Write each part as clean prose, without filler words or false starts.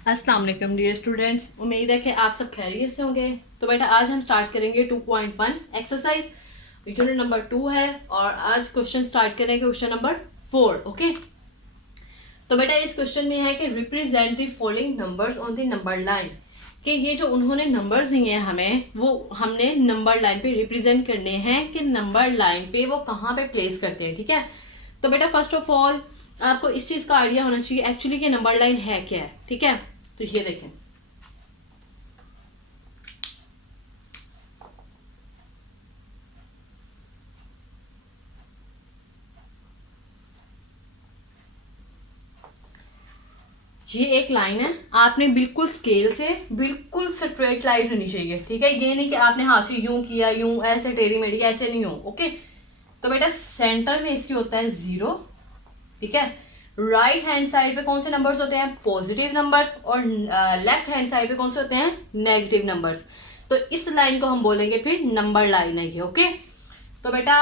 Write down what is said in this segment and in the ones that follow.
अस्सलाम वालेकुम dear students, उम्मीद है कि आप सब खैरियत से होंगे। तो बेटा आज हम स्टार्ट करेंगे 2.1 एक्सरसाइज, यूनिट नंबर 2 है और आज क्वेश्चन स्टार्ट करेंगे क्वेश्चन नंबर 4। ओके, तो बेटा इस क्वेश्चन में है कि represent the following numbers on the number line, कि ये जो उन्होंने नंबर्स दिए हैं हमें, वो हमने नंबर लाइन पे रिप्रेजेंट करने हैं कि नंबर लाइन पे वो कहाँ पे प्लेस करते हैं। ठीक है, तो बेटा फर्स्ट ऑफ ऑल आपको इस चीज़ का आइडिया होना चाहिए एक्चुअली कि नंबर लाइन है क्या है। ठीक है, तो ये देखें, ये एक लाइन है, आपने बिल्कुल स्केल से बिल्कुल स्ट्रेट लाइन होनी चाहिए। ठीक है, ये नहीं कि आपने हाथ से यूं किया, यूं ऐसे टेढ़ी मेढ़ी ऐसे नहीं हो। ओके, तो बेटा सेंटर में इसकी होता है 0। ठीक है, राइट हैंड साइड पे कौन से नंबर्स होते हैं? पॉजिटिव नंबर्स, और लेफ्ट हैंड साइड पे कौन से होते हैं? Negative numbers. तो इस लाइन को हम बोलेंगे फिर नंबर लाइन है ये। ओके, तो बेटा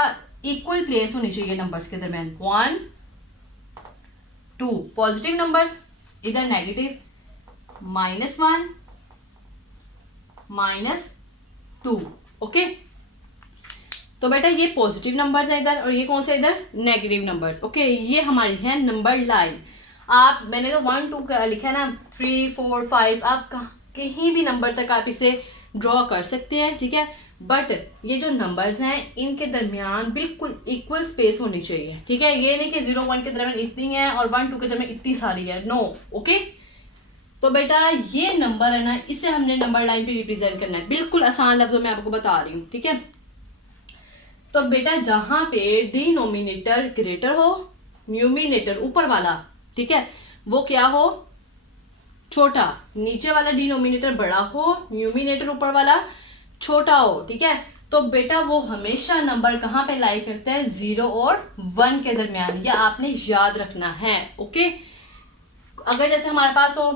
इक्वल प्लेस होनी चाहिए नंबर्स के दरमियान। 1 2 पॉजिटिव नंबर्स, इधर नेगेटिव, -1 -2। ओके, तो बेटा ये पॉजिटिव नंबर्स है इधर और ये कौन से इधर? Negative numbers. ओके, ये हमारी है नंबर लाइन। आप मैंने तो 1 2 लिखा है ना, 3 4 5 आप कहीं भी नंबर तक आप इसे ड्रॉ कर सकते हैं। ठीक है, बट ये जो नंबर्स हैं इनके दरमियान बिल्कुल इक्वल स्पेस होनी चाहिए। ठीक है, ये नहीं कि 0 1 के दरमियान इतनी है और 1 2 के दरमियान इतनी सारी है। नो। ओके, तो बेटा ये नंबर है ना, इसे हमने नंबर लाइन पे रिप्रेजेंट करना है। बिल्कुल आसान लफ्जों में आपको बता रही हूँ। ठीक है, तो बेटा जहां पे डिनोमिनेटर ग्रेटर हो, न्यूमिनेटर ऊपर वाला, ठीक है, वो क्या हो? छोटा। नीचे वाला डिनोमिनेटर बड़ा हो, न्यूमिनेटर ऊपर वाला छोटा हो। ठीक है, तो बेटा वो हमेशा नंबर कहाँ पे लाई करता है? 0 और 1 के दरमियान। यह आपने याद रखना है। ओके, अगर जैसे हमारे पास हो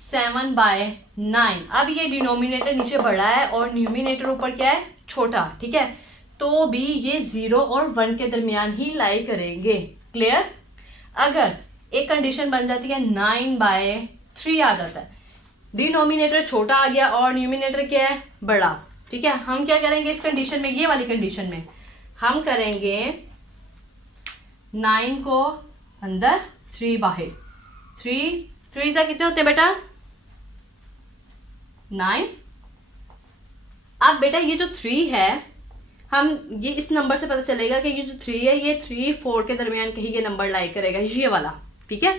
7/9, अब ये डिनोमिनेटर नीचे बड़ा है और न्यूमिनेटर ऊपर क्या है? छोटा। ठीक है, तो भी ये 0 और 1 के दरमियान ही लाई करेंगे। क्लियर? अगर एक कंडीशन बन जाती है 9/3 आ जाता है, डिनोमिनेटर छोटा आ गया और न्यूमिनेटर क्या है? बड़ा। ठीक है, हम क्या करेंगे इस कंडीशन में? ये वाली कंडीशन में हम करेंगे 9 को अंदर, 3 बाहर। 3 से कितने होते हैं बेटा? 9। अब बेटा ये जो 3 है, हम ये इस नंबर से पता चलेगा कि ये जो 3 है ये 3 4 के दरमियान कहीं ये नंबर लाई करेगा, ये वाला। ठीक है,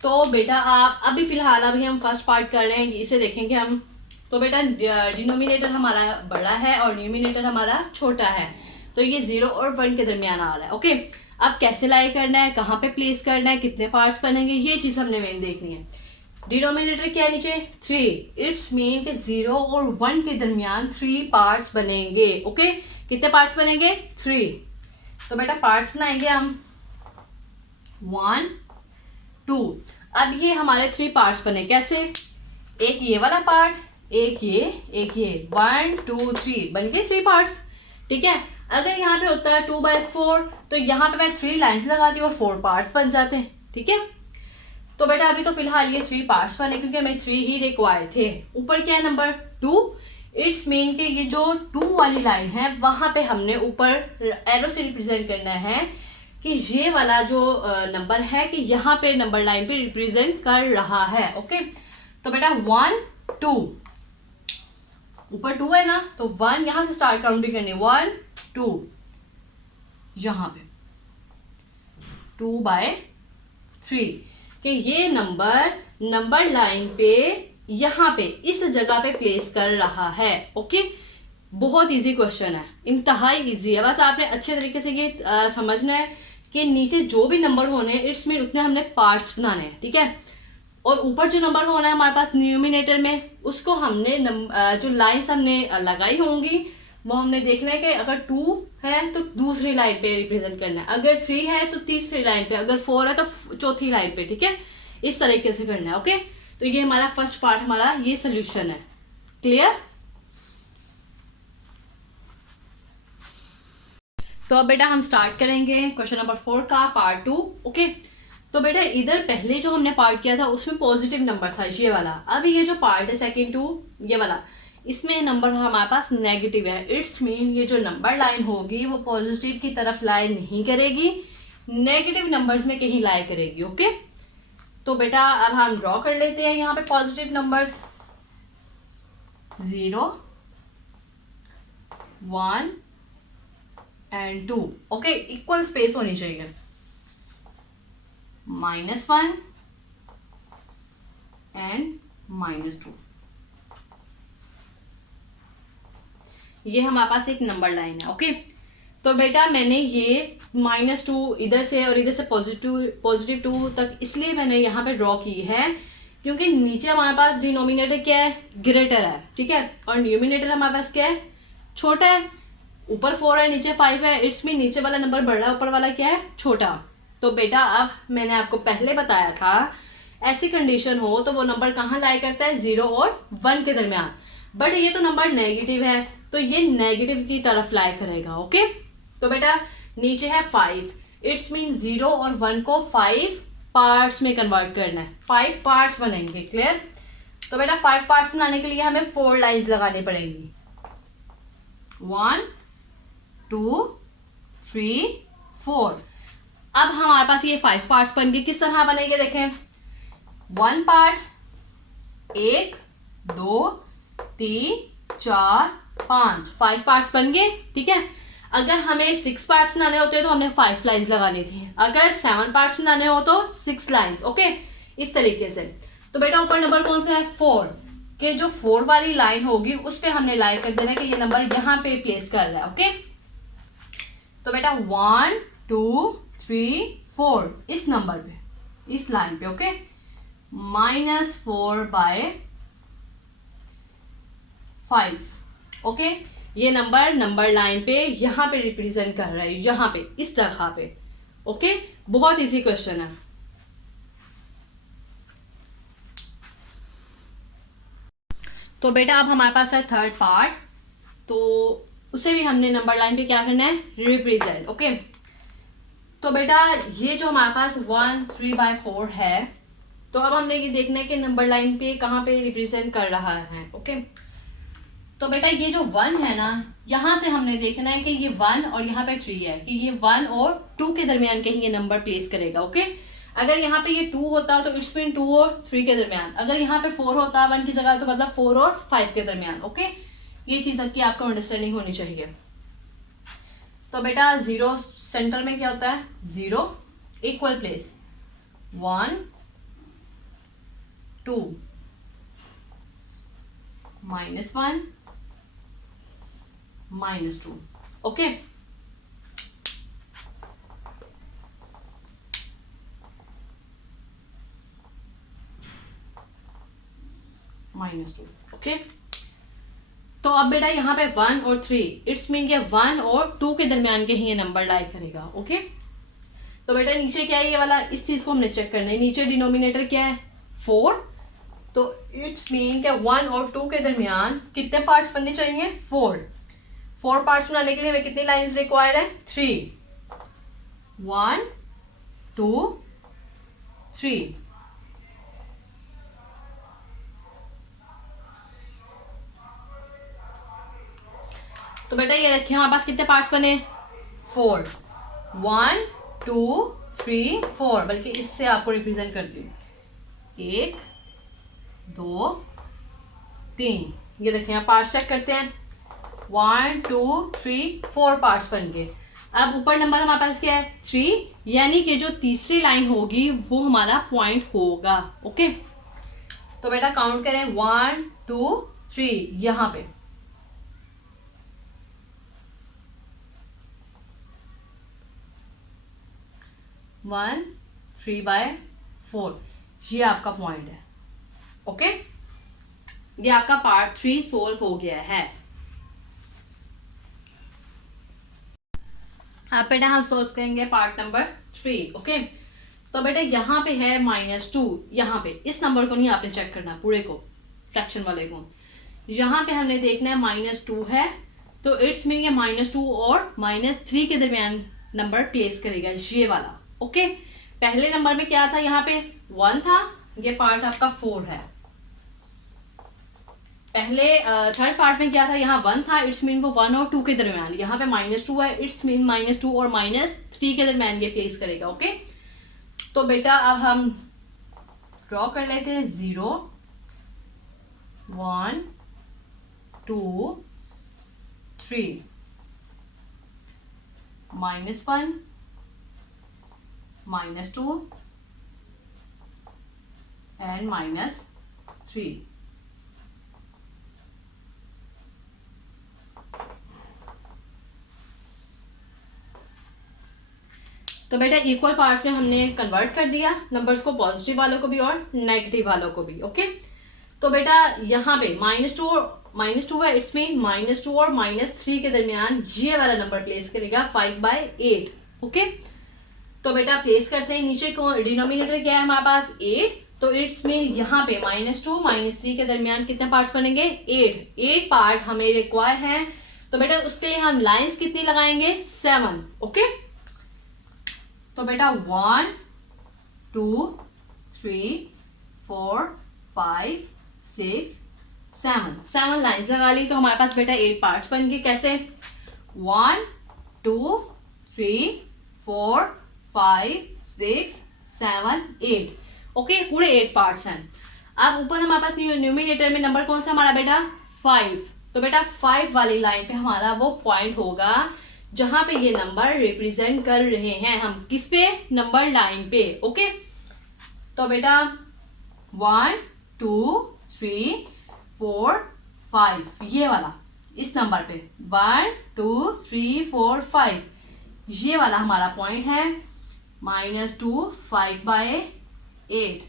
तो बेटा आप अभी फिलहाल अभी हम फर्स्ट पार्ट कर रहे हैं, इसे देखेंगे हम। तो बेटा डिनोमिनेटर हमारा बड़ा है और न्यूमिनेटर हमारा छोटा है, तो ये 0 और 1 के दरमियान आ रहा है। ओके, अब कैसे लाई करना है, कहाँ पे प्लेस करना है, कितने पार्ट्स बनेंगे, ये चीज हमने मेन देखनी है। डिनोमिनेटर क्या है नीचे? 3। इट्स मीन के 0 और 1 के दरमियान 3 पार्ट्स बनेंगे। ओके, कितने पार्ट्स बनेंगे? 3। तो बेटा पार्ट्स बनाएंगे हम 1 2। अब ये हमारे 3 पार्ट्स बने कैसे? एक ये वाला पार्ट, एक ये, एक ये। 1 2 3 बन गए 3 पार्ट्स। ठीक है, अगर यहाँ पे होता है 2/4 तो यहाँ पे मैं 3 लाइन्स लगाती और 4 पार्ट्स बन जाते हैं। ठीक है, तो बेटा अभी तो फिलहाल ये 3 पार्ट्स बने क्योंकि हमें 3 ही रिक्वायर थे। ऊपर क्या है? नंबर 2। इट्स मीन के ये जो 2 वाली लाइन है वहां पे हमने ऊपर एरो से रिप्रेजेंट करना है कि ये वाला जो नंबर है कि यहाँ पे नंबर लाइन पे रिप्रेजेंट कर रहा है। ओके, तो बेटा 1 2, ऊपर 2 है ना, तो 1 यहां से स्टार्ट काउंटिंग करनी, 1 2, यहां पे 2/3 कि ये नंबर नंबर लाइन पे यहाँ पे इस जगह पे प्लेस कर रहा है। ओके, बहुत इजी क्वेश्चन है, इंतहाई इजी है। बस आपने अच्छे तरीके से ये समझना है कि नीचे जो भी नंबर होने हैं इट्स मीन उतने हमने पार्ट्स बनाने हैं। ठीक है, और ऊपर जो नंबर होना है हमारे पास न्यूमिनेटर में, उसको हमने जो लाइन्स हमने लगाई होंगी वो हमने देखना है कि अगर 2 है तो दूसरी लाइन पे रिप्रेजेंट करना है, अगर 3 है तो तीसरी लाइन पे, अगर 4 है तो चौथी लाइन पे। ठीक है, इस तरीके से करना है। ओके, तो ये हमारा फर्स्ट पार्ट, हमारा ये सोल्यूशन है। क्लियर? तो अब बेटा हम स्टार्ट करेंगे क्वेश्चन नंबर 4 का पार्ट 2। ओके, तो बेटा इधर पहले जो हमने पार्ट किया था उसमें पॉजिटिव नंबर था ये वाला, अब ये जो पार्ट है सेकंड टू ये वाला, इसमें नंबर हमारे पास नेगेटिव है। इट्स मीन ये जो नंबर लाइन होगी वो पॉजिटिव की तरफ लाई नहीं करेगी, नेगेटिव नंबर्स में कहीं लाई करेगी। ओके, तो बेटा अब हम ड्रॉ कर लेते हैं यहाँ पे positive numbers 0 1 and 2। Okay, equal space होनी चाहिए, -1 एंड -2। ये हमारे पास एक नंबर लाइन है। ओके, तो बेटा मैंने ये -2 इधर से और इधर से पॉजिटिव 2 तक इसलिए मैंने यहाँ पे ड्रॉ की है क्योंकि नीचे हमारे पास डिनोमिनेटर क्या है, ग्रेटर है, ठीक है, और न्यूमिनेटर हमारे पास क्या है, छोटा है। ऊपर 4 है नीचे 5 है, इट्स मीन नीचे वाला नंबर बड़ा है, ऊपर वाला क्या है, छोटा। तो बेटा अब मैंने आपको पहले बताया था ऐसी कंडीशन हो तो वो नंबर कहाँ लाई करता है, 0 और 1 के दरमियान। बट ये तो नंबर नेगेटिव है तो ये नेगेटिव की तरफ लाई करेगा। ओके, तो बेटा नीचे है 5, इट्स मीन 0 और 1 को 5 पार्ट्स में कन्वर्ट करना है, 5 पार्ट्स बनेंगे। क्लियर? तो बेटा 5 पार्ट्स बनाने के लिए हमें 4 लाइंस लगानी पड़ेंगी, 1 2 3 4। अब हमारे पास ये 5 पार्ट्स बन गए। किस तरह बनेंगे देखें, 1 पार्ट 1 2 3 4 5 पार्ट्स बन गए। ठीक है, अगर हमें 6 पार्ट्स बनाने होते तो हमने 5 लाइंस लगानी थी, अगर 7 पार्ट्स बनाने हो तो 6 लाइंस। ओके, इस तरीके से। तो बेटा ऊपर नंबर कौन सा है, 4 के जो 4 वाली लाइन होगी उस पे हमने लाई कर देना कि ये नंबर यहाँ पे प्लेस कर रहा है। ओके, तो बेटा 1 2 3 4 इस नंबर पे, इस लाइन पे। ओके, -4/5। ओके, ये नंबर लाइन पे यहाँ पे रिप्रेजेंट कर रहा है, यहाँ पे इस जगह पे। ओके, बहुत इजी क्वेश्चन है। तो बेटा अब हमारे पास है थर्ड पार्ट, तो उसे भी हमने नंबर लाइन पे क्या करना है, रिप्रेजेंट। ओके, तो बेटा ये जो हमारे पास 1 3/4 है, तो अब हमने ये देखना है कि नंबर लाइन पे कहाँ पे रिप्रेजेंट कर रहा है। ओके, तो बेटा ये जो 1 है ना, यहाँ से हमने देखना है कि ये 1 और यहाँ पे 3 है, कि ये 1 और 2 के दरमियान कहीं ये नंबर प्लेस करेगा। ओके, अगर यहाँ पे ये 2 होता तो इट्स मीन 2 और 3 के दरमियान, अगर यहाँ पे 4 होता 1 की जगह तो मतलब 4 और 5 के दरमियान। ओके, ये चीज की आपको अंडरस्टैंडिंग होनी चाहिए। तो बेटा 0 सेंटर में क्या होता है, 0 इक्वल प्लेस 1 2 -1 -2। ओके, -2। ओके, तो अब बेटा यहाँ पे 1 और 3 इट्स मीन के 1 और 2 के दरमियान के ही ये नंबर लाई करेगा। ओके, तो बेटा नीचे क्या है ये वाला, इस चीज को हमने चेक करना है। नीचे डिनोमिनेटर क्या है, 4, तो इट्स मीन के 1 और 2 के दरमियान कितने पार्ट्स बनने चाहिए, 4 पार्ट्स बनाने के लिए हमें कितनी लाइंस रिक्वायर्ड है, 3, 1 2 3। तो बेटा ये देखिए हमारे पास कितने पार्ट्स बने, 4, 1 2 3 4, बल्कि इससे आपको रिप्रेजेंट करती हूँ, 1 2 3। ये देखिए यहाँ पार्ट्स चेक करते हैं, 1 2 3 4 पार्ट्स बन गए। अब ऊपर नंबर हमारे पास क्या है, 3, यानी कि जो तीसरी लाइन होगी वो हमारा पॉइंट होगा। ओके, तो बेटा काउंट करें, 1 2 3, यहाँ पे 1 3/4, ये आपका पॉइंट है। ओके, ये आपका पार्ट 3 सोल्व हो गया है। अब बेटा हम सोल्व करेंगे पार्ट नंबर 3। ओके, तो बेटा यहाँ पे है -2, यहाँ पे इस नंबर को नहीं आपने चेक करना, पूरे को, फ्रैक्शन वाले को। यहाँ पे हमने देखना है -2 है, तो इट्स मीन -2 और -3 के दरमियान नंबर प्लेस करेगा ये वाला। ओके, पहले नंबर में क्या था, यहाँ पे 1 था, ये पार्ट आपका 4 है। पहले थर्ड पार्ट में क्या था, यहाँ 1 था, इट्स मीन वो 1 और 2 के दरमियान। यहाँ पे -2 है, इट्स मीन -2 और -3 के दरमियान ये प्लेस करेगा। ओके, तो बेटा अब हम ड्रॉ कर लेते हैं 0 1 2 3 -1 -2 एंड -3। तो बेटा इक्वल पार्ट्स में हमने कन्वर्ट कर दिया नंबर्स को, पॉजिटिव वालों को भी और नेगेटिव वालों को भी। ओके, तो बेटा यहाँ पे -2 है, इट्स मीन -2 और -3 के दरमियान ये वाला नंबर प्लेस करेगा 5/8। ओके, तो बेटा प्लेस करते हैं, नीचे को डिनोमिनेटर क्या है हमारे पास 8, तो इट्स मीन यहाँ पे -2 -3 के दरमियान कितने पार्ट्स बनेंगे 8 पार्ट हमें रिक्वायर हैं। तो बेटा उसके लिए हम लाइंस कितनी लगाएंगे 7। ओके, तो बेटा 1 2 3 4 5 6 7 लाइंस लगा ली, तो हमारे पास बेटा 8 पार्ट्स बन गए। कैसे 1 2 3 4 5 6 7 8। ओके, पूरे 8 पार्ट्स हैं। अब ऊपर हमारे पास न्यूमिनेटर में नंबर कौन सा हमारा बेटा 5, तो बेटा 5 वाली लाइन पे हमारा वो पॉइंट होगा जहां पे ये नंबर रिप्रेजेंट कर रहे हैं हम, किस पे, नंबर लाइन पे। ओके, तो बेटा 1 2 3 4 5 ये वाला इस नंबर पे 1 2 3 4 5 ये वाला हमारा पॉइंट है -2 5/8।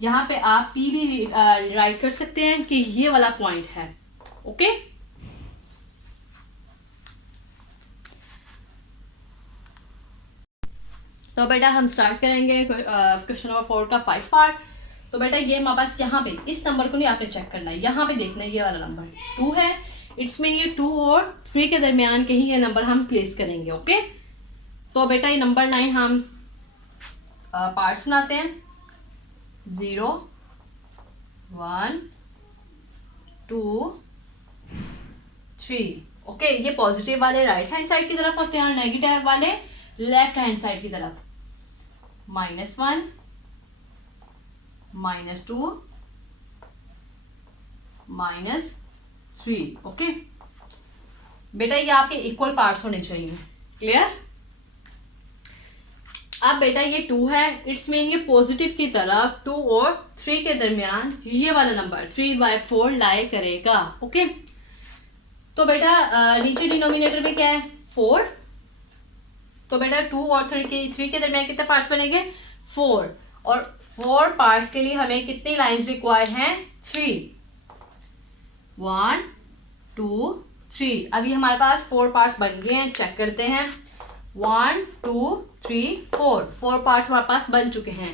यहाँ पे आप P भी राइट कर सकते हैं कि ये वाला पॉइंट है। ओके, तो बेटा हम स्टार्ट करेंगे क्वेश्चन नंबर 4 का 5 पार्ट। तो बेटा ये हमारे पास यहाँ पे इस नंबर को नहीं आपने चेक करना है, यहाँ पे देखना है ये वाला नंबर 2 है, इट्स मीन ये 2 और 3 के दरमियान कहीं ये नंबर हम प्लेस करेंगे। ओके, तो बेटा ये नंबर लाइन हम पार्ट्स बनाते हैं 0 1 2 3। ओके, ये पॉजिटिव वाले राइट हैंड साइड की तरफ होते हैं और नेगेटिव वाले लेफ्ट हैंड साइड की तरफ। -1 -2 -3। ओके बेटा, ये आपके इक्वल पार्ट्स होने चाहिए। क्लियर? अब बेटा ये 2 है, इट्स मीन ये पॉजिटिव की तरफ 2 और 3 के दरमियान ये वाला नंबर 3/4 लाई करेगा। ओके, तो बेटा नीचे डिनोमिनेटर में क्या है 4, तो बेटा 2 और 3 के दरमियान कितने पार्ट्स बनेंगे 4, और 4 पार्ट्स के लिए हमें कितनी लाइंस रिक्वायर हैं 3 1 2 3। अभी हमारे पास 4 पार्ट्स बन गए हैं, चेक करते हैं 1 2 3 4 पार्ट्स हमारे पास बन चुके हैं।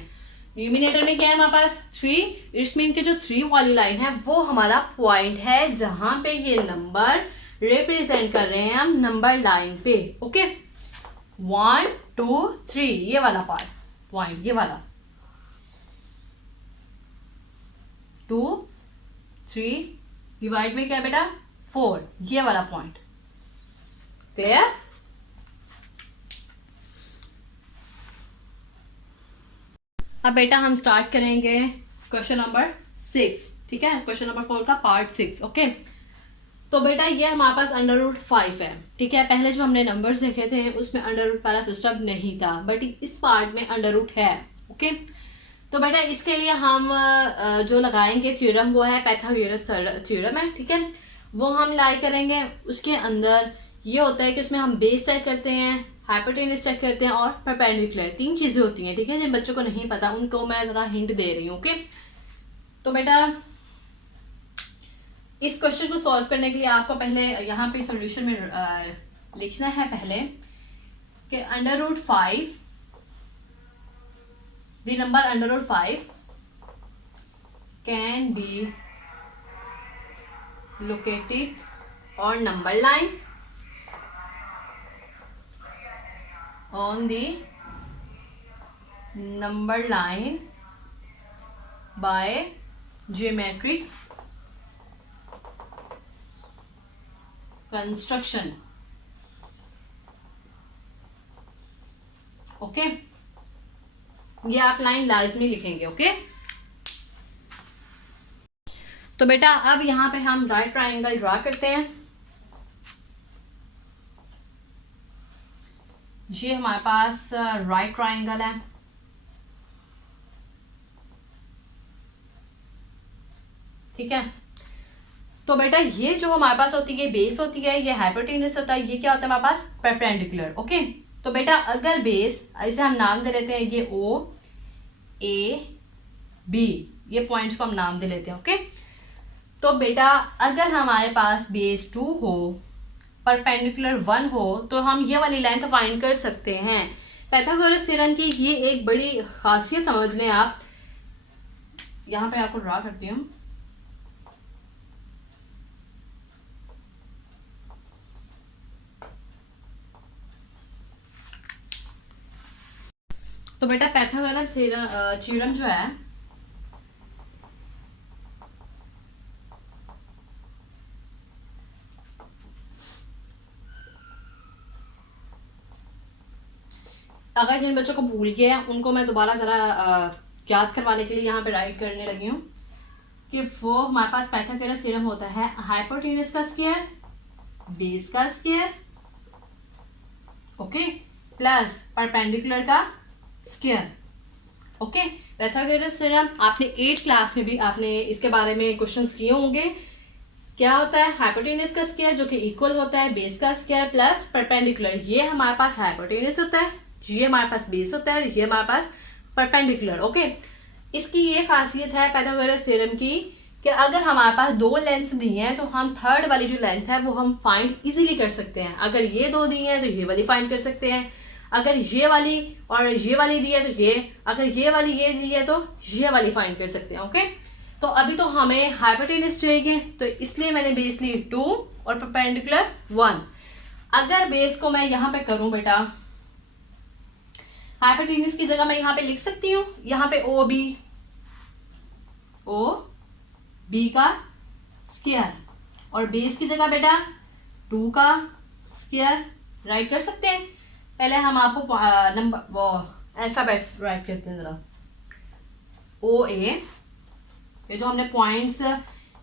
न्यूमिनेटर में क्या है हमारे पास 3, इट्स मीन के जो 3 वाली लाइन है वो हमारा पॉइंट है जहां पे ये नंबर रिप्रेजेंट कर रहे हैं हम नंबर लाइन पे। ओके, 1 2 3 ये वाला पार्ट पॉइंट, ये वाला 2 3 डिवाइड में क्या है बेटा 4 ये वाला पॉइंट। क्लियर? अब बेटा हम स्टार्ट करेंगे क्वेश्चन नंबर 6। ठीक है, क्वेश्चन नंबर 4 का पार्ट 6। ओके, तो बेटा ये हमारे पास √5 है। ठीक है, पहले जो हमने नंबर्स देखे थे उसमें √ वाला सिस्टम नहीं था, बट इस पार्ट में √ है। ओके, तो बेटा इसके लिए हम जो लगाएंगे थ्योरम वो है पाइथागोरस थ्योरम है। ठीक है, वो हम लाई करेंगे। उसके अंदर ये होता है कि उसमें हम बेस चेक करते हैं, हाइपोटेनस चेक करते हैं और परपेंडिकुलर, 3 चीज़ें होती हैं। ठीक है, जिन बच्चों को नहीं पता उनको मैं ज़रा हिंट दे रही हूँ। ओके, तो बेटा इस क्वेश्चन को सॉल्व करने के लिए आपको पहले यहाँ पे सॉल्यूशन में लिखना है पहले कि √5, the number √5 can be located on number line on the number line by geometric construction. Okay, ये आप लाइन लाजमी लिखेंगे। ओके, तो बेटा अब यहां पे हम राइट ट्राइंगल ड्रा करते हैं। ये हमारे पास राइट ट्राइंगल है। ठीक है, तो बेटा ये जो हमारे पास होती है बेस होती है, ये हाइपोटेन्यूस होता है, ये क्या होता है हमारे पास परपेंडिकुलर। ओके, तो बेटा अगर बेस, इसे हम नाम दे लेते हैं, ये ओ ए बी, ये पॉइंट्स को हम नाम दे लेते हैं। ओके, तो बेटा अगर हमारे पास बेस 2 हो, परपेंडिकुलर 1 हो, तो हम ये वाली लेंथ फाइंड कर सकते हैं। पाइथागोरस थ्योरम की ये एक बड़ी खासियत समझ लें आप। यहां पे आपको ड्रा करती हूँ। तो बेटा पाइथागोरस थ्योरम जो है अगर जिन बच्चों को भूल गया है उनको मैं दोबारा ज़रा याद करवाने के लिए यहाँ पे राइट करने लगी हूँ कि वो हमारे पास पाइथागोरस थ्योरम होता है हाइपोटेन्यूस का स्क्वायर, बेस का स्क्वायर, ओके, प्लस परपेंडिकुलर का स्क्वायर। ओके, पाइथागोरस थ्योरम आपने 8th क्लास में भी आपने इसके बारे में क्वेश्चंस किए होंगे। क्या होता है हाइपोटेन्यूस का स्क्वायर जो कि इक्वल होता है बेस का स्क्वायर प्लस परपेंडिकुलर। ये हमारे पास हाइपोटेन्यूस होता है, ये हमारे पास बेस होता है, ये हमारे पास परपेंडिकुलर। ओके, इसकी ये खासियत है पाइथागोरस थ्योरम की कि अगर हमारे पास दो लेंथ्स दी हैं तो हम थर्ड वाली जो लेंथ है वो हम फाइंड इजीली कर सकते हैं। अगर ये दो दी हैं तो ये वाली फाइंड कर सकते हैं, अगर ये वाली और ये वाली दी है तो ये, अगर ये वाली ये दी है तो ये वाली फाइंड कर सकते हैं। ओके, तो अभी तो हमें हाइपोटेन्यूस चाहिए, तो इसलिए मैंने बेस ली 2 और परपेंडिकुलर 1। अगर बेस को मैं यहाँ पे करूं बेटा, हाइपोटेन्यूस की जगह मैं यहाँ पे लिख सकती हूँ, यहाँ पे ओ बी का स्क्वायर, और बेस की जगह बेटा 2 का स्क्वायर राइट कर सकते हैं। पहले हम आपको नंबर वो अल्फाबेट्स राइट करते हैं जरा। ओ ए, ये जो हमने पॉइंट्स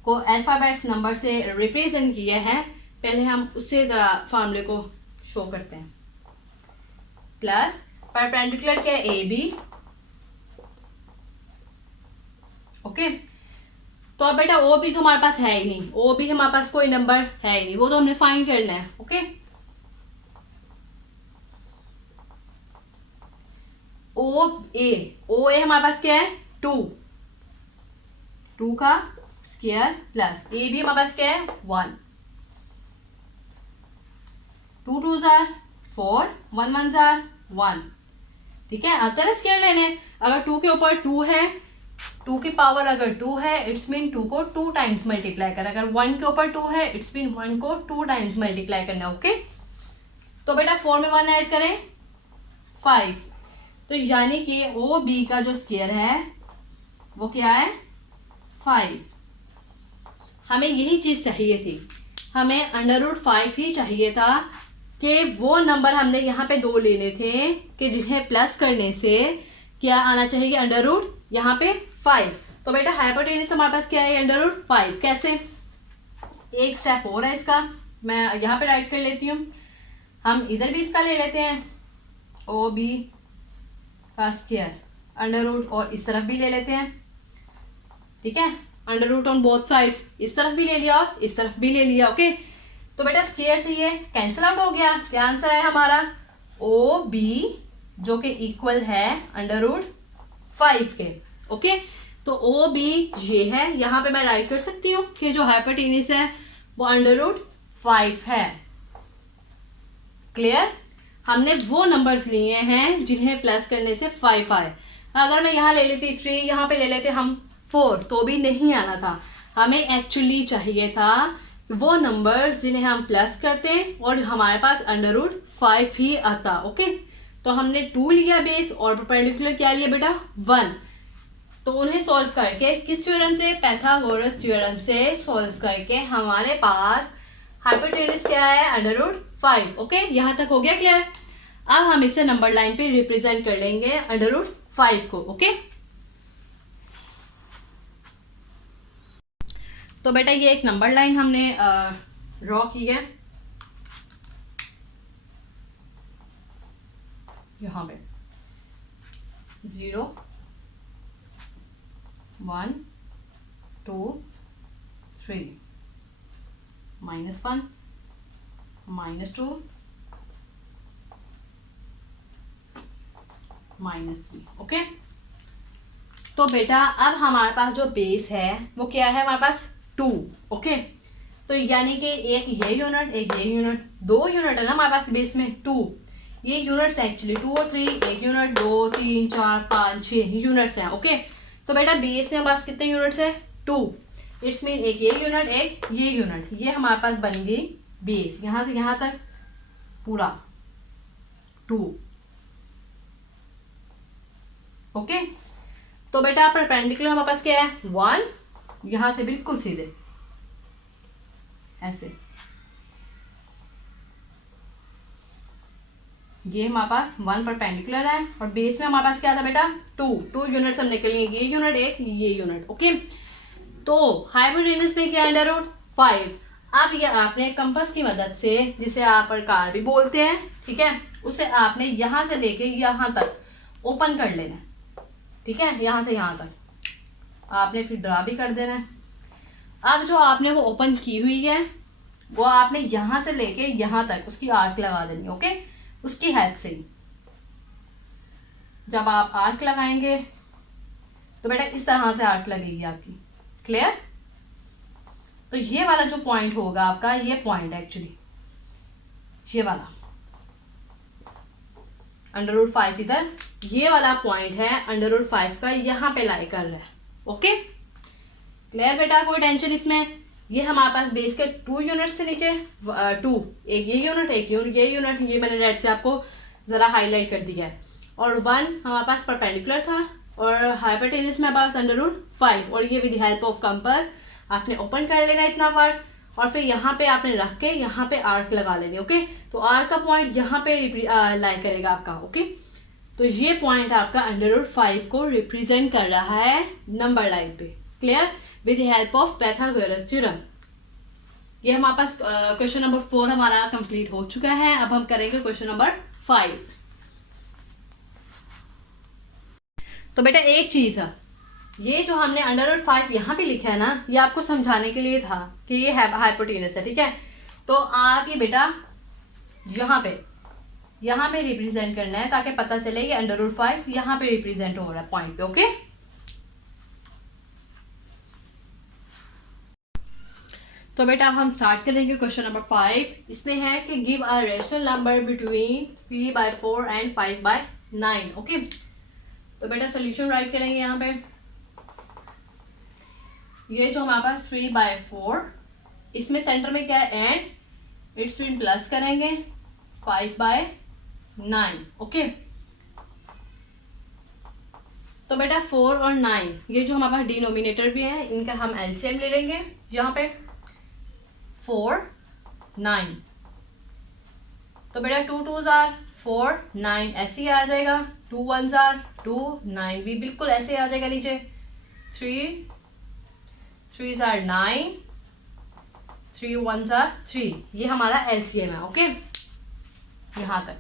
को अल्फाबेट्स नंबर से रिप्रेजेंट किए हैं, पहले हम उससे जरा फॉर्मूले को शो करते हैं। प्लस परपेंडिकुलर क्या है ए बी। ओके, तो अब बेटा ओ बी तो हमारे पास है ही नहीं, ओ बी हमारे पास कोई नंबर है ही नहीं, वो तो हमने फाइंड करना है। ओके, ओ ए हमारे पास क्या है 2 का स्क्वायर प्लस ए बी हमारे पास क्या है 1, 2 2 जार 4, 1 1 जार 1। ठीक है, आता है स्क्वायर लेने। अगर 2 के ऊपर 2 है, 2 की पावर अगर 2 है, इट्स मीन 2 को 2 टाइम्स मल्टीप्लाई कर। अगर 1 के ऊपर 2 है, इट्स मीन 1 को 2 टाइम्स मल्टीप्लाई करना। ओके, तो बेटा 4 में 1 ऐड करें 5, तो यानी कि ओ बी का जो स्क्वायर है वो क्या है 5। हमें यही चीज चाहिए थी, हमें √5 ही चाहिए था कि वो नंबर हमने यहाँ पे 2 लेने थे कि जिन्हें प्लस करने से क्या आना चाहिए √ यहाँ पे 5। तो बेटा हाइपोटेन्यूस हमारे पास क्या है √5। कैसे, एक स्टेप और है इसका, मैं यहाँ पे राइट कर लेती हूँ। हम इधर भी इसका ले लेते हैं ओ बी का स्क्वायर √ और इस तरफ भी ले लेते हैं। ठीक है, √ ऑन बोथ साइड्स, इस तरफ भी ले लिया और इस तरफ भी ले लिया। ओके, तो बेटा स्क्वायर से ये कैंसिल आउट हो गया। क्या आंसर है हमारा ओ बी, जो कि इक्वल है √5 के। ओके, तो ओ बी ये है, यहां पे मैं राइट कर सकती हूँ कि जो हाइपोटेन्यूस है वो √5 है। क्लियर, हमने वो नंबर्स लिए हैं जिन्हें प्लस करने से 5 आए। अगर मैं यहाँ ले लेती 3, यहाँ पे ले लेते हम 4, तो भी नहीं आना था। हमें एक्चुअली चाहिए था वो नंबर्स जिन्हें हम प्लस करते और हमारे पास √5 ही आता। ओके, तो हमने 2 लिया बेस और परपेंडिकुलर क्या लिया बेटा 1। तो उन्हें सॉल्व करके किस थ्योरम से, पाइथागोरस थ्योरम से सॉल्व करके हमारे पास हाइपोटेनस क्या है √5। ओके, यहाँ तक हो गया क्लियर। अब हम इसे नंबर लाइन पे रिप्रेजेंट कर लेंगे √5 को। ओके, तो बेटा ये एक नंबर लाइन हमने ड्रॉ की है यहाँ पे 0 1 2 3 -1 -2 -3। ओके, तो बेटा अब हमारे पास जो बेस है वो क्या है हमारे पास 2। ओके, तो यानी कि एक ये यूनिट एक ये यूनिट, 2 यूनिट है ना हमारे पास बेस में 2। ये यूनिट्स हैं एक्चुअली 2 और 3, एक यूनिट 2 3 4 5 6 यूनिट्स हैं। ओके, तो बेटा बेस में हमारे पास कितने यूनिट्स है 2। इट्स मीन एक ये यूनिट एक ये यूनिट, ये हमारे पास बन गई बेस, यहाँ से यहाँ तक पूरा 2। ओके, तो बेटा परपेंडिकुलर हमारे पास क्या है 1, यहां से बिल्कुल सीधे ऐसे ये हमारे पास 1 परपेंडिकुलर है और बेस में हमारे पास क्या था बेटा 2 यूनिट्स हम निकलेंगे, ये यूनिट एक ये यूनिट। ओके, तो हाइपोटेनस में क्या है √5। अब ये आपने कंपास की मदद से, जिसे आप प्रकार भी बोलते हैं, ठीक है, उसे आपने यहां से लेके यहां तक ओपन कर लेना है। ठीक है, यहां से यहां तक आपने फिर ड्रा भी कर देना है। अब जो आपने वो ओपन की हुई है वो आपने यहां से लेके यहां तक उसकी आर्क लगा देनी। ओके, उसकी हेल्प से जब आप आर्क लगाएंगे तो बेटा इस तरह से आर्क लगेगी आपकी। क्लियर? तो ये वाला जो पॉइंट होगा आपका, ये पॉइंट एक्चुअली ये वाला √5 इधर, ये वाला पॉइंट है √5 का, यहाँ पे लाई कर रहा है। ओके, क्लियर बेटा? कोई टेंशन इसमें? ये हमारे पास बेस के 2 यूनिट से नीचे 2, एक ये यूनिट एक ये यूनिट, ये मैंने रेड से आपको ज़रा हाईलाइट कर दिया है। और 1 हमारे पास परपेंडिकुलर था और हाइपोटेनस में हमारे पास √5, और ये विद हेल्प ऑफ कंपास आपने ओपन कर लेना इतना पार्ट और फिर यहाँ पे आपने रख के यहाँ पे आर्क लगा लेंगे। ओके, तो आर्क का पॉइंट यहाँ पे लाई करेगा आपका। ओके, तो ये पॉइंट आपका √5 को रिप्रेजेंट कर रहा है नंबर लाइन पे। Clear? With help of Pythagoras theorem. ये हमारे पास क्वेश्चन नंबर 4 हमारा कंप्लीट हो चुका है। अब हम करेंगे क्वेश्चन नंबर 5। तो बेटा एक चीज है, ये जो हमने √5 यहाँ पे लिखा है ना, ये आपको समझाने के लिए था कि ये हाइपोटेनस है। ठीक है, तो आप ये बेटा यहाँ पे रिप्रेजेंट करना है ताकि पता चले कि √5 यहाँ पे रिप्रेजेंट हो रहा है पॉइंट पे। ओके, तो बेटा अब हम स्टार्ट करेंगे क्वेश्चन नंबर 5। इसमें है कि give a rational number between 3/4 and 5/9। Okay, तो बेटा सोल्यूशन राइट करेंगे यहाँ पे। ये जो हमारे पास 3/4, इसमें सेंटर में क्या है एंड, इट्स मीन प्लस करेंगे 5/9। ओके, तो बेटा 4 और 9 ये जो हमारे पास डिनोमिनेटर भी है, इनका हम एलसीएम ले लेंगे। यहाँ पे 4 9, तो बेटा 2 2s are 4 9 ऐसे ही आ जाएगा, 2 1s are 2 9 भी बिल्कुल ऐसे ही आ जाएगा नीचे, 3 3s are 9 3 1s are 3। ये हमारा एलसीएम है। ओके, यहां तक।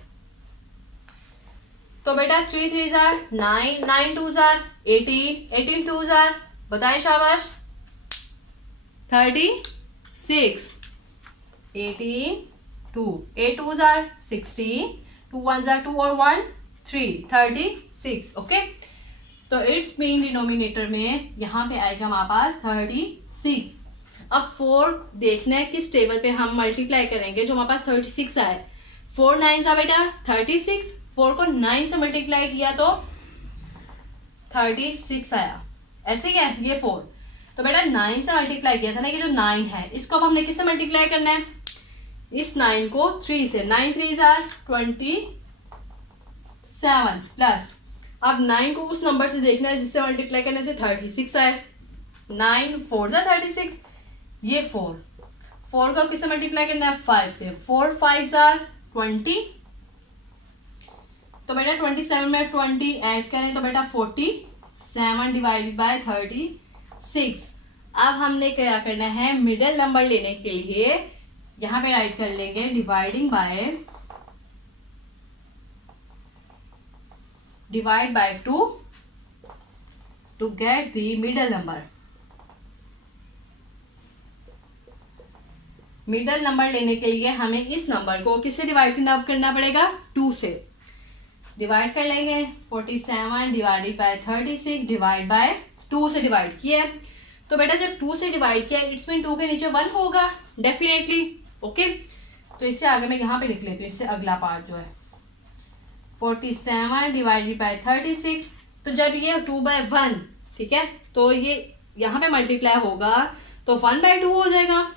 तो बेटा 3 3s are 9 9 2s are 18 18 2s are, बताएं शाबाश, 36 18 2 8 2s are 16 2 1s are 2 और 1 3 36। ओके, तो इट्स मीन डिनोमिनेटर में यहाँ पे आएगा हमारे पास 36। अब 4 देखना है किस टेबल पे हम मल्टीप्लाई करेंगे जो हमारे पास 36 आए। 4 9 सा बेटा 36, 4 को 9 से मल्टीप्लाई किया तो 36 आया। ऐसे क्या है ये 4, तो बेटा 9 से मल्टीप्लाई किया था ना, ये जो 9 है इसको अब हमने किससे मल्टीप्लाई करना है, इस 9 को 3 से, 9 3s are 7 प्लस, अब 9 को उस नंबर से देखना है जिससे मल्टीप्लाई करने से 36 आए। 9 4 जा 36, ये 4 को अब किससे मल्टीप्लाई करना है 5 से, 4 5 आर 20। तो बेटा 27 में 20 ऐड करें तो बेटा 47 डिवाइडेड बाय 36। अब हमने क्या करना है, मिडिल नंबर लेने के लिए यहां पे राइट कर लेंगे divide by 2 to get the middle number. Middle number लेने के लिए हमें इस नंबर को किससे डिवाइड करना पड़ेगा, 2 से डिवाइड कर लेंगे। 47 डिवाइडेड बाय 36 डिवाइड बाय 2 से डिवाइड किया। तो बेटा जब 2 से डिवाइड किया इट्स मीन 2 के नीचे 1 होगा डेफिनेटली। ओके, तो इससे आगे मैं यहाँ पे लिख लेती हूँ, इससे अगला पार्ट जो है 47 डिवाइडेड बाय 36। तो जब ये 2/1, ठीक है, तो ये यहाँ पे मल्टीप्लाई होगा तो 1/2 हो जाएगा,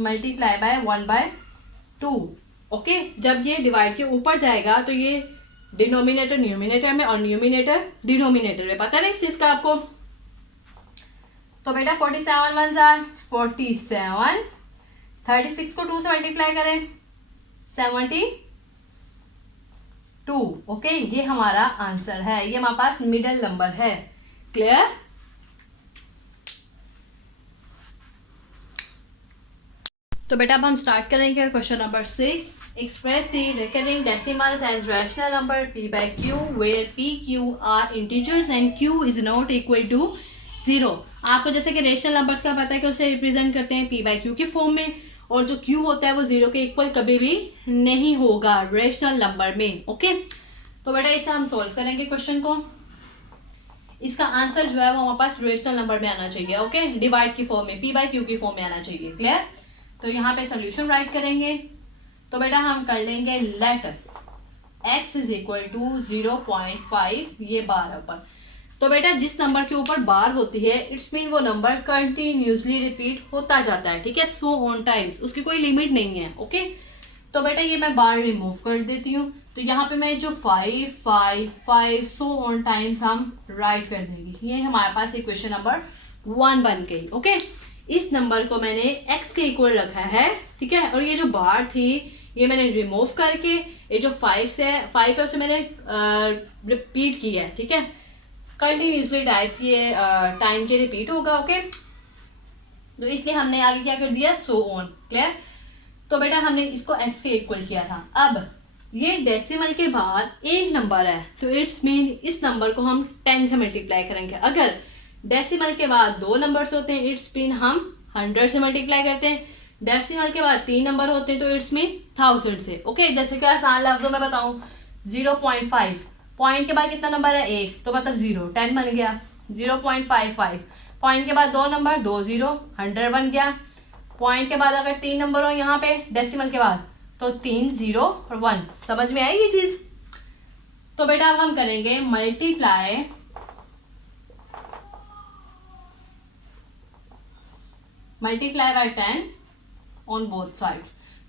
मल्टीप्लाई बाय 1/2। ओके, जब ये डिवाइड के ऊपर जाएगा तो ये डिनोमिनेटर न्यूमिनेटर में और न्यूमिनेटर डिनोमिनेटर में, पता नहीं इस चीज का आपको। तो बेटा 47 1 आर 47, 36 को 2 से मल्टीप्लाई करें 72। ओके, ये हमारा आंसर है, ये हमारे पास मिडिल नंबर है। क्लियर? तो बेटा अब हम स्टार्ट करेंगे question number 6। Express the recurring decimals as rational number p by q where p q are integers and q is not equal to 0। आपको जैसे कि रेशनल नंबर्स का पता है कि उसे रिप्रेजेंट करते हैं p by q के फॉर्म में, और जो q होता है वो 0 के इक्वल कभी भी नहीं होगा रेशनल नंबर में। ओके, तो बेटा इसे हम सोल्व करेंगे क्वेश्चन को। इसका आंसर जो है वो हमारे पास रेशनल नंबर में आना चाहिए। ओके, डिवाइड की फॉर्म में, p by q की फॉर्म में आना चाहिए। क्लियर? तो यहाँ पे सोल्यूशन राइट करेंगे। तो बेटा हम कर लेंगे let x is equal to 0.5, ये बार है ऊपर। तो बेटा जिस नंबर के ऊपर बार होती है इट्स मीन वो नंबर कंटिन्यूसली रिपीट होता जाता है, ठीक है, सो ऑन टाइम्स, उसकी कोई लिमिट नहीं है। ओके, तो बेटा ये मैं बार रिमूव कर देती हूँ। तो यहाँ पे मैं जो 5 5 5 सो ऑन टाइम्स हम राइट कर देंगे। ये हमारे पास इक्वेशन नंबर 1 बन गई। ओके, इस नंबर को मैंने x के इक्वल रखा है, ठीक है, और ये जो बार थी ये मैंने रिमूव करके ये जो 5 है उसे मैंने रिपीट किया है, ठीक है, कंटिन्यूसली टाइप्स ये टाइम के रिपीट होगा। ओके, तो इसलिए हमने आगे क्या कर दिया, सो ऑन। क्लियर? तो बेटा हमने इसको x के इक्वल किया था। अब ये डेसिमल के बाद एक नंबर है तो इट्स मीन इस नंबर को हम 10 से मल्टीप्लाई करेंगे। अगर डेसिमल के बाद 2 नंबर्स होते हैं इट्स मीन हम 100 से मल्टीप्लाई करते हैं। डेसिमल के बाद 3 नंबर होते हैं तो इट्स मीन 1000 से। ओके, जैसे कि आसान लफ्जों में बताऊं 0.5, पॉइंट के बाद कितना नंबर है 1, तो मतलब 0, 10 बन गया। 0.55, पॉइंट के बाद 2 नंबर 2 0, 100 बन गया। पॉइंट के बाद अगर 3 नंबर हो यहाँ पे डेसिमल के बाद तो 3 0 और 1। समझ में आई ये चीज? तो बेटा अब हम करेंगे multiply by 10 on both side,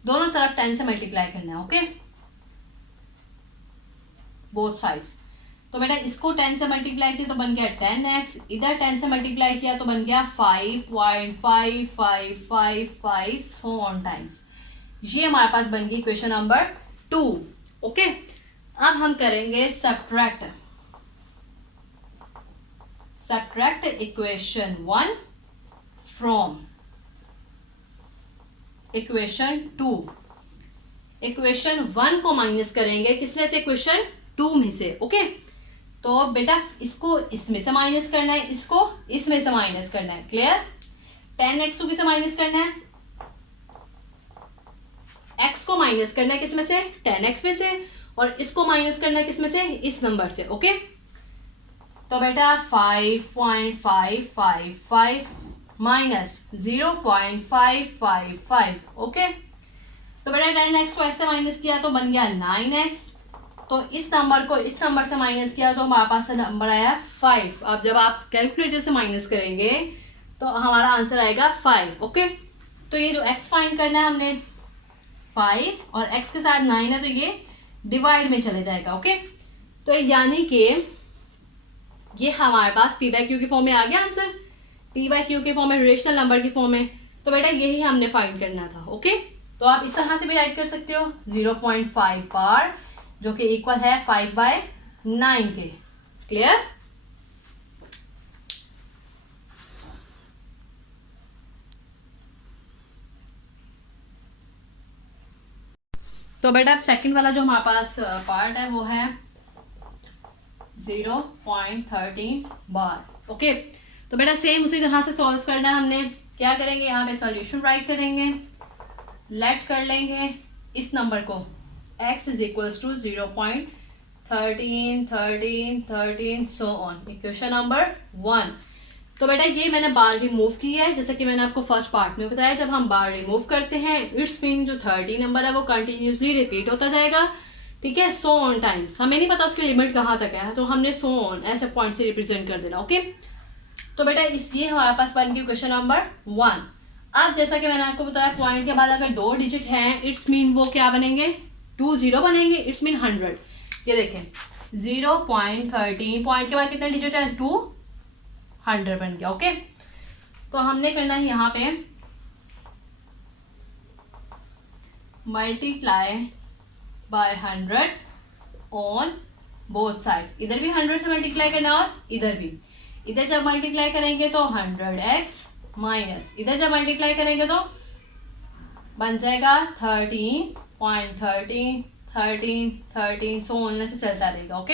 दोनों तरफ 10 से मल्टीप्लाई करना है। Okay, both sides. तो बेटा इसको 10 से मल्टीप्लाई किया तो बन गया 10x, इधर 10 से मल्टीप्लाई किया तो बन गया 5.5555 सो ऑन टाइम्स। ये हमारे पास बन गई क्वेश्चन नंबर 2। ओके, अब हम करेंगे subtract equation 1 from equation 2। Equation 1 को माइनस करेंगे किसमें से, इक्वेशन 2 में से। ओके, तो बेटा इसको इसमें से माइनस करना है, इसको इसमें से माइनस करना है। क्लियर? 10x को किसे माइनस करना है, x को माइनस करना है किसमें से, 10x में से, और इसको माइनस करना है किसमें से, इस नंबर से। ओके, तो बेटा 5.555 माइनस 0.555। ओके, तो बेटा 10x को x से माइनस किया तो बन गया 9x। तो इस नंबर को इस नंबर से माइनस किया तो हमारे पास नंबर आया 5। अब जब आप कैलकुलेटर से माइनस करेंगे तो हमारा आंसर आएगा 5। ओके, तो ये जो x फाइंड करना है हमने 5 और x के साथ 9 है तो ये डिवाइड में चले जाएगा। ओके, तो यानी कि ये हमारे पास पी बाई क्यू की फॉर्म में आ गया आंसर, पी बाई क्यू की फॉर्म में, रेशनल नंबर की फॉर्म में। तो बेटा यही हमने फाइंड करना था। ओके, तो आप इस तरह से भी राइट कर सकते हो 0.5 बार, जो कि इक्वल है 5/9 के। क्लियर? तो बेटा अब सेकंड वाला जो हमारे पास पार्ट है वो है 0.13 बार। ओके, तो बेटा सेम उसी तरह से सॉल्व करना है हमने। क्या करेंगे, यहाँ पे सॉल्यूशन राइट करेंगे, लेट कर लेंगे इस नंबर को x is equals to 0.13 so on, equation number 1। तो बेटा ये मैंने बार रिमूव किया है, जैसा कि मैंने आपको फर्स्ट पार्ट में बताया, जब हम बार रिमूव करते हैं इट्स मीन जो 13 नंबर है वो कंटिन्यूसली रिपीट होता जाएगा। ठीक है, सो ऑन टाइम्स, हमें नहीं पता उसकी लिमिट कहाँ तक है, तो हमने सो ऑन ऐसे पॉइंट से रिप्रेजेंट कर देना। ओके, तो बेटा इसलिए हमारे पास बन गई क्वेश्चन नंबर 1। अब जैसा कि मैंने आपको बताया पॉइंट के बाद अगर 2 डिजिट हैं इट्स मीन वो क्या बनेंगे, 20 बनेंगे, इट्स मीन 100। ये देखें 0.13 पॉइंट के बाद कितने डिजिट है, 200 बन गया। ओके, तो हमने करना है यहाँ पे multiply by 100 on both sides, इधर भी 100 से मल्टीप्लाई करना और इधर भी। इधर जब मल्टीप्लाई करेंगे तो 100x माइनस, इधर जब मल्टीप्लाई करेंगे तो बन जाएगा 13.13 सो ऑन से चलता रहेगा। ओके,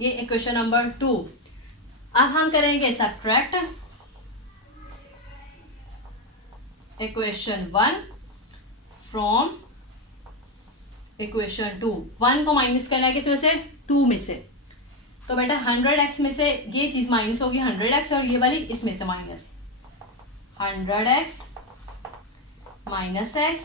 ये इक्वेशन नंबर 2। अब हम करेंगे सब्ट्रैक्ट इक्वेशन 1 फ्रॉम इक्वेशन 2। 1 को माइनस करना है किस में से, 2 में से। तो बेटा 100x में से ये चीज माइनस होगी 100x, और ये वाली इसमें से minus 100x minus x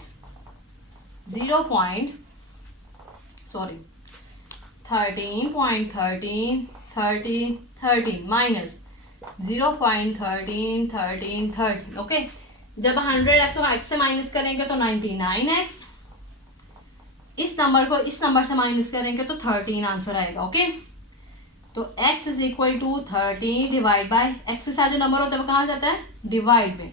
13.13 minus 0.13 okay, जब 100x को x से माइनस करेंगे तो 99x, इस नंबर को इस नंबर से माइनस करेंगे तो 13 आंसर आएगा। ओके, तो x is equal to 13 divide by x के साथ जो नंबर होता है वो कहाँ जाता है, डिवाइड में।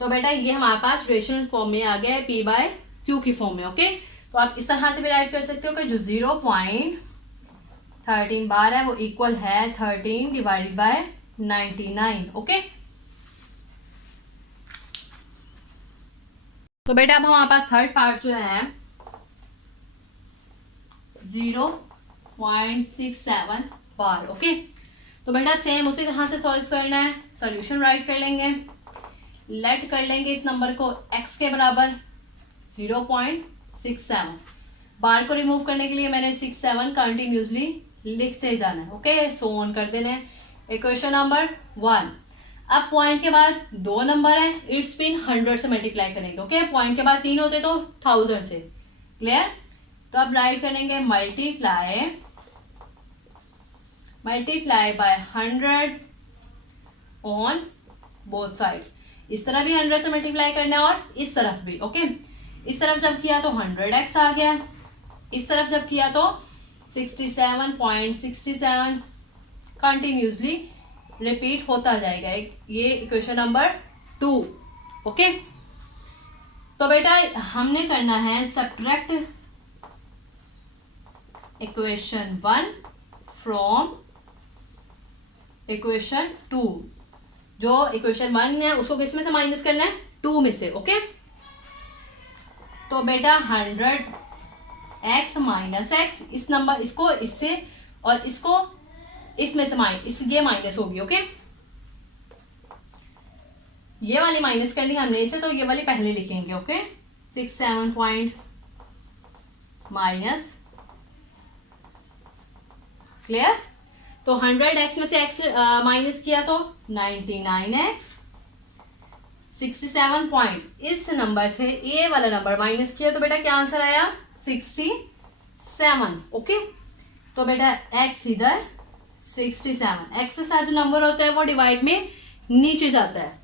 तो बेटा ये हमारे पास रेशनल फॉर्म में आ गया है p बाय q की फॉर्म में। ओके, तो आप इस तरह से भी राइट कर सकते हो कि जो 0.13 बार है वो इक्वल है 13 डिवाइडेड बाय 99। ओके, तो बेटा अब हमारे पास थर्ड पार्ट जो है 0.67 बार। ओके, तो बेटा सेम उसी तरह से सॉल्व करना है, सॉल्यूशन राइट कर लेंगे, लेट कर लेंगे इस नंबर को x के बराबर 0.67। बार को रिमूव करने के लिए मैंने 67 कंटिन्यूसली लिखते जाना है। ओके, सो ऑन कर देना है, इक्वेशन नंबर 1। अब पॉइंट के बाद 2 नंबर है, इट्स मीन 100 से मल्टीप्लाई करेंगे। ओके, पॉइंट के बाद 3 होते तो 1000 से। क्लियर? तो अब राइट करेंगे multiply by 100 on both sides. इस तरफ भी 100 से मल्टीप्लाई करना है और इस तरफ भी। ओके, इस तरफ जब किया तो 100x आ गया, इस तरफ जब किया तो 67.67 कंटिन्यूसली रिपीट होता जाएगा। ये इक्वेशन नंबर 2। ओके, तो बेटा हमने करना है सब्ट्रैक्ट इक्वेशन 1 फ्रॉम इक्वेशन 2। जो इक्वेशन 1 है उसको किस में से माइनस करना है, 2 में से। ओके, तो बेटा 100x माइनस x, इस नंबर इसको इससे और इसको इसमें से ये माइनस होगी। ओके, ये वाली माइनस करनी हमने इसे, तो ये वाली पहले लिखेंगे। Okay, 67 point minus, clear? तो 100x में से x माइनस किया तो 99x, 67 पॉइंट इस नंबर से ये वाला नंबर माइनस किया तो बेटा क्या आंसर आया, 67। ओके, तो बेटा x इधर 67, x के साथ जो नंबर होता है वो डिवाइड में नीचे जाता है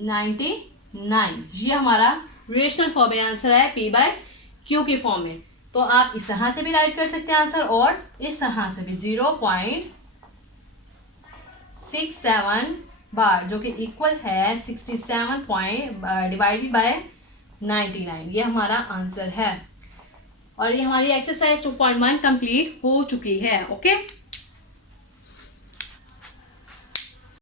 99। ये हमारा रेशनल फॉर्म में आंसर है p बाय q की फॉर्म में। तो आप इस तरह से भी राइट कर सकते हैं आंसर, और इस तरह से भी 0.67 बार, जो कि इक्वल है 67 पॉइंट डिवाइडेड बाय 99, ये हमारा आंसर है। और ये हमारी एक्सरसाइज 2.1 कंप्लीट हो चुकी है। ओके।